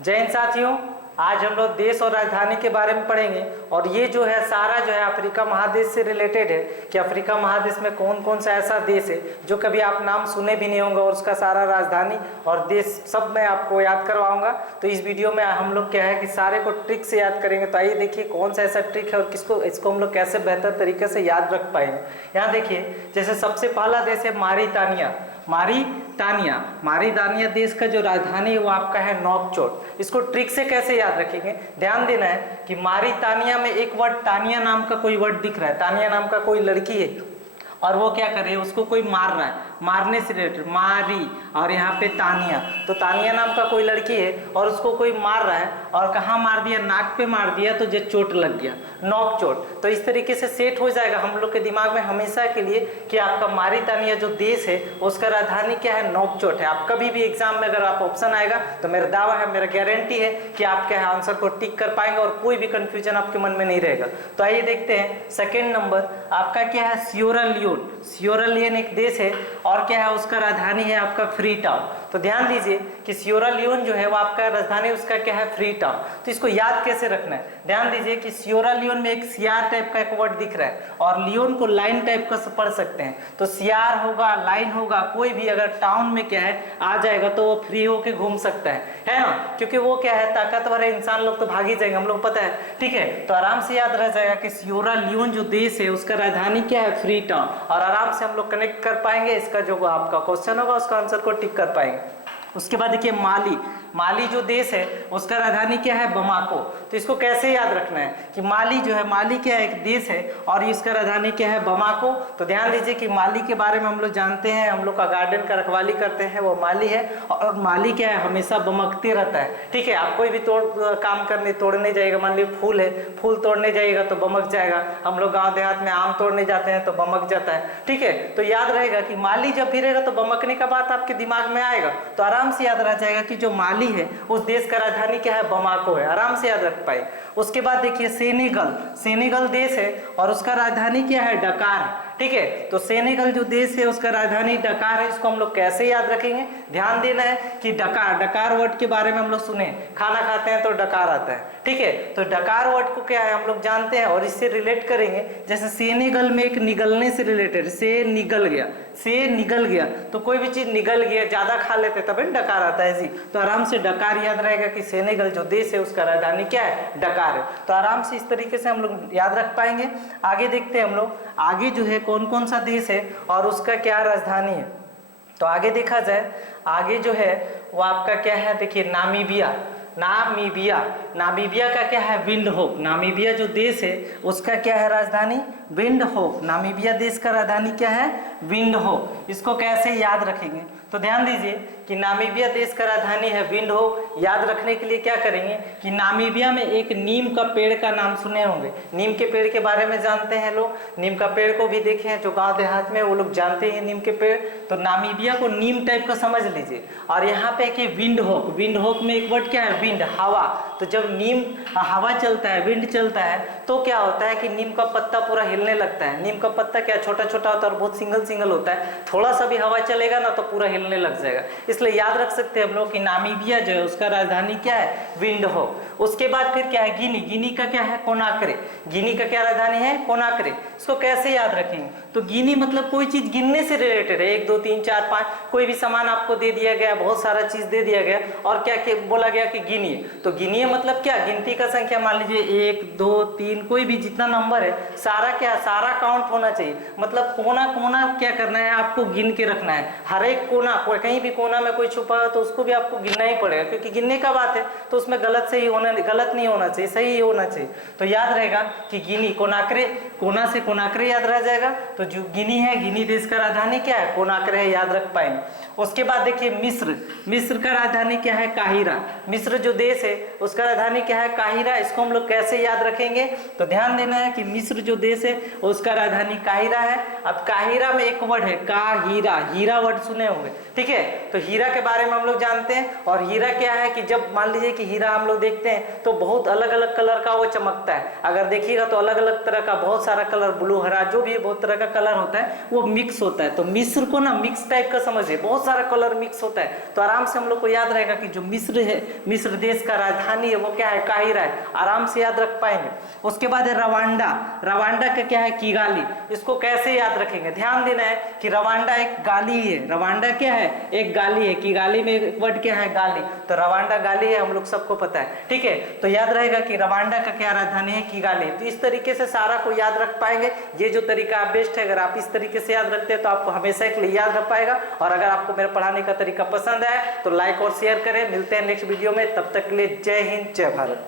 जय हिंद साथियों, आज हम लोग देश और राजधानी के बारे में पढ़ेंगे। और ये जो है सारा जो है अफ्रीका महादेश से रिलेटेड है कि अफ्रीका महादेश में कौन कौन सा ऐसा देश है जो कभी आप नाम सुने भी नहीं होंगे, और उसका सारा राजधानी और देश सब मैं आपको याद करवाऊंगा। तो इस वीडियो में हम लोग क्या है कि सारे को ट्रिक से याद करेंगे। तो आइए देखिए कौन सा ऐसा ट्रिक है और इसको हम लोग कैसे बेहतर तरीके से याद रख पाएंगे। यहाँ देखिए, जैसे सबसे पहला देश है मारितानिया। मारितानिया देश का जो राजधानी है वो आपका है नौकचोट। इसको ट्रिक से कैसे याद रखेंगे, ध्यान देना है कि मारितानिया में एक वर्ड तानिया नाम का कोई वर्ड दिख रहा है। तानिया नाम का कोई लड़की है और वो क्या कर रही है, उसको कोई मार रहा है, मारने से रिलेटेड मारी, और यहाँ पे तानिया। तो तानिया नाम का कोई लड़की है और उसको कोई मार रहा है, और कहाँ मार दिया, नाक पे मार दिया, तो जो चोट लग गया, नोक चोट। तो इस तरीके से सेट हो जाएगा हम लोग के दिमाग में हमेशा के लिए कि आपका मारितानिया जो देश है उसका राजधानी क्या है, नोक चोट है। आप कभी भी एग्जाम में अगर आप ऑप्शन आएगा तो मेरा दावा है, मेरा गारंटी है कि आप क्या है आंसर को टिक कर पाएंगे और कोई भी कंफ्यूजन आपके मन में नहीं रहेगा। तो आइए देखते हैं सेकेंड नंबर आपका क्या है, सियोरा लियोन एक देश है और क्या है उसका राजधानी है आपका फ्री टाउन। तो ध्यान दीजिए कि सियोरा लियोन जो है वो आपका राजधानी उसका क्या है, फ्री टाउन। तो इसको याद कैसे रखना है, ध्यान दीजिए कि सियोरा लियोन में एक सियार टाइप का एक वर्ड दिख रहा है और लियोन को लाइन टाइप का पढ़ सकते हैं। तो सियार होगा, लाइन होगा, कोई भी अगर टाउन में क्या है आ जाएगा तो वो फ्री होके घूम सकता है ना, क्योंकि वो क्या है ताकतवर है, इंसान लोग तो भाग ही जाएंगे, हम लोग पता है, ठीक है। तो आराम से याद रह जाएगा कि सियोरा लियोन जो देश है उसका राजधानी क्या है, फ्री टाउन। और आराम से हम लोग कनेक्ट कर पाएंगे, इसका जो आपका क्वेश्चन होगा उसका आंसर को टिक कर पाएंगे। उसके बाद देखिए माली जो देश है उसका राजधानी क्या है, बमाको। तो इसको कैसे याद रखना है कि माली जो है, माली क्या है, एक देश है और इसका राजधानी क्या है, बमाको। तो ध्यान दीजिए कि माली के बारे में हम लोग जानते हैं, हम लोग का गार्डन का रखवाली करते हैं वो माली है, और माली क्या है, हमेशा बमकते रहता है, ठीक है। आप कोई भी काम करने तोड़ने जाएगा, मान लीजिए फूल है, फूल तोड़ने जाइएगा तो बमक जाएगा। हम लोग गाँव देहात में आम तोड़ने जाते हैं तो बमक जाता है, ठीक है। तो याद रहेगा कि माली जब भी रहेगा तो बमकने का बात आपके दिमाग में आएगा, तो आराम से याद रह जाएगा कि जो माली है उस देश का राजधानी क्या है, बमाको है। आराम से याद रख पाए। उसके बाद देखिए सेनेगल देश है और उसका राजधानी क्या है, डकार, ठीक है। तो सेनेगल जो देश है उसका राजधानी डकार है। इसको हम लोग कैसे याद रखेंगे, ध्यान देना है कि डकार वर्ड के बारे में हम लोग सुने, खाना खाते हैं तो डकार आता है, ठीक है। तो डकार वर्ड को क्या है हम लोग जानते हैं और इससे रिलेट करेंगे। जैसे सेनेगल में एक निगलने से रिलेटेड, से निगल गया, तो कोई भी चीज निगल गया, ज्यादा खा लेते तब डकार आता है जी। तो आराम से डकार याद रहेगा कि सेनेगल जो देश है उसका राजधानी क्या है, डकार है। तो आराम से इस तरीके से हम लोग याद रख पाएंगे। आगे देखते हैं हम लोग, आगे जो है कौन कौन सा देश है और उसका क्या राजधानी है। तो आगे देखा जाए, आगे जो है वो आपका क्या है, देखिए नामीबिया का क्या है, विंडहोक। नामीबिया जो देश है उसका क्या है राजधानी, विंडहोक। नामीबिया देश का राजधानी क्या है, विंडहोक। इसको कैसे याद रखेंगे, तो ध्यान दीजिए कि नामीबिया देश का राजधानी है विंडहोक। याद रखने के लिए क्या करेंगे कि नामीबिया में एक नीम का पेड़ का नाम सुने होंगे, नीम के पेड़ के बारे में जानते हैं लोग, नीम का पेड़ को भी देखे हैं जो गांव देहात में वो लोग जानते हैं नीम के पेड़। तो नामीबिया को नीम टाइप का समझ लीजिए। और यहाँ पे कि विंडहोक में एक वर्ड क्या है, विंड, हवा। तो जब नीम हवा चलता है, विंड चलता है, तो क्या होता है कि नीम का पत्ता पूरा हिलने लगता है। नीम का पत्ता क्या छोटा छोटा होता है और बहुत सिंगल होता है, थोड़ा सा भी हवा चलेगा ना तो पूरा हिलने लग जाएगा। इसलिए याद रख सकते हैं हम लोग कि नामीबिया जो है उसका राजधानी क्या है, विंडहोक। उसके बाद फिर क्या है, गिनी का क्या है, कोनाक्रे। गिनी का क्या राजधानी है, कोनाक्रे। इसको कैसे याद रखेंगे, तो गिनी मतलब कोई चीज गिनने से रिलेटेड है, 1 2 3 4 5, कोई भी सामान आपको दे दिया गया, बहुत सारा चीज दे दिया गया और क्या बोला गया कि गिनिए। तो गिनिए मतलब क्या, गिनती का संख्या, मान लीजिए 1 2 3, कोई भी जितना नंबर है सारा काउंट होना चाहिए। मतलब कोना क्या करना है, आपको गिन के रखना है। हर एक कोना, कहीं भी कोना में कोई छुपा है तो उसको भी आपको गिनना ही पड़ेगा, क्योंकि गिनने का बात है तो उसमें गलत नहीं होना चाहिए, सही ही होना चाहिए। तो याद रहेगा कि गिनी, कोनाक्रे, कोना से कोनाक्रे याद रह जाएगा। तो जो गिनी है, गिनी देश का राजधानी क्या है, कोनाक्रे है, याद रख पाएंगे। उसके बाद देखिए मिस्र का राजधानी क्या है, काहिरा। मिस्र जो देश है उसका राजधानी क्या है, काहिरा। इसको हम लोग कैसे याद रखेंगे, तो ध्यान देना है कि मिस्र जो देश है उसका राजधानी काहिरा है। अब काहिरा में एक वर्ड है काहिरा, हीरा वर्ड सुने होंगे, ठीक है। तो हीरा के बारे में हम लोग जानते हैं, और हीरा क्या है कि जब मान लीजिए कि हीरा हम लोग देखते हैं तो बहुत अलग अलग कलर का वो चमकता है। अगर देखिएगा तो अलग अलग तरह का बहुत सारा कलर, ब्लू, हरा, जो भी बहुत तरह का कलर होता है वो मिक्स होता है। तो मिस्र को ना मिक्स टाइप का समझिए, बहुत सारा कलर मिक्स होता है। तो आराम से हम लोग को याद रहेगा कि जो मिस्र है, मिस्र देश का राजधानी है वो क्या है, काहिरा है, आराम से याद रख पाएंगे। उसके बाद है रवांडा। रवांडा का क्या है, किगाली। इसको कैसे याद रखेंगे, ध्यान देना है कि रवांडा एक गाली है। रवांडा क्या है, एक गाली है। किगाली में एक वर्ड क्या है, गाली। तो रवांडा गाली है, हम लोग सबको पता है, ठीक है। तो याद रहेगा कि रवांडा का क्या राजधानी है, किगाली। तो इस तरीके से सारा को याद रख पाएंगे। ये जो तरीका बेस्ट है, अगर आप इस तरीके से याद रखते हैं तो आपको हमेशा के लिए याद रख पाएगा। और अगर आपको मेरे पढ़ाने का तरीका पसंद आए तो लाइक और शेयर करें। मिलते हैं नेक्स्ट वीडियो में, तब तक के लिए जय हिंद, जय भारत।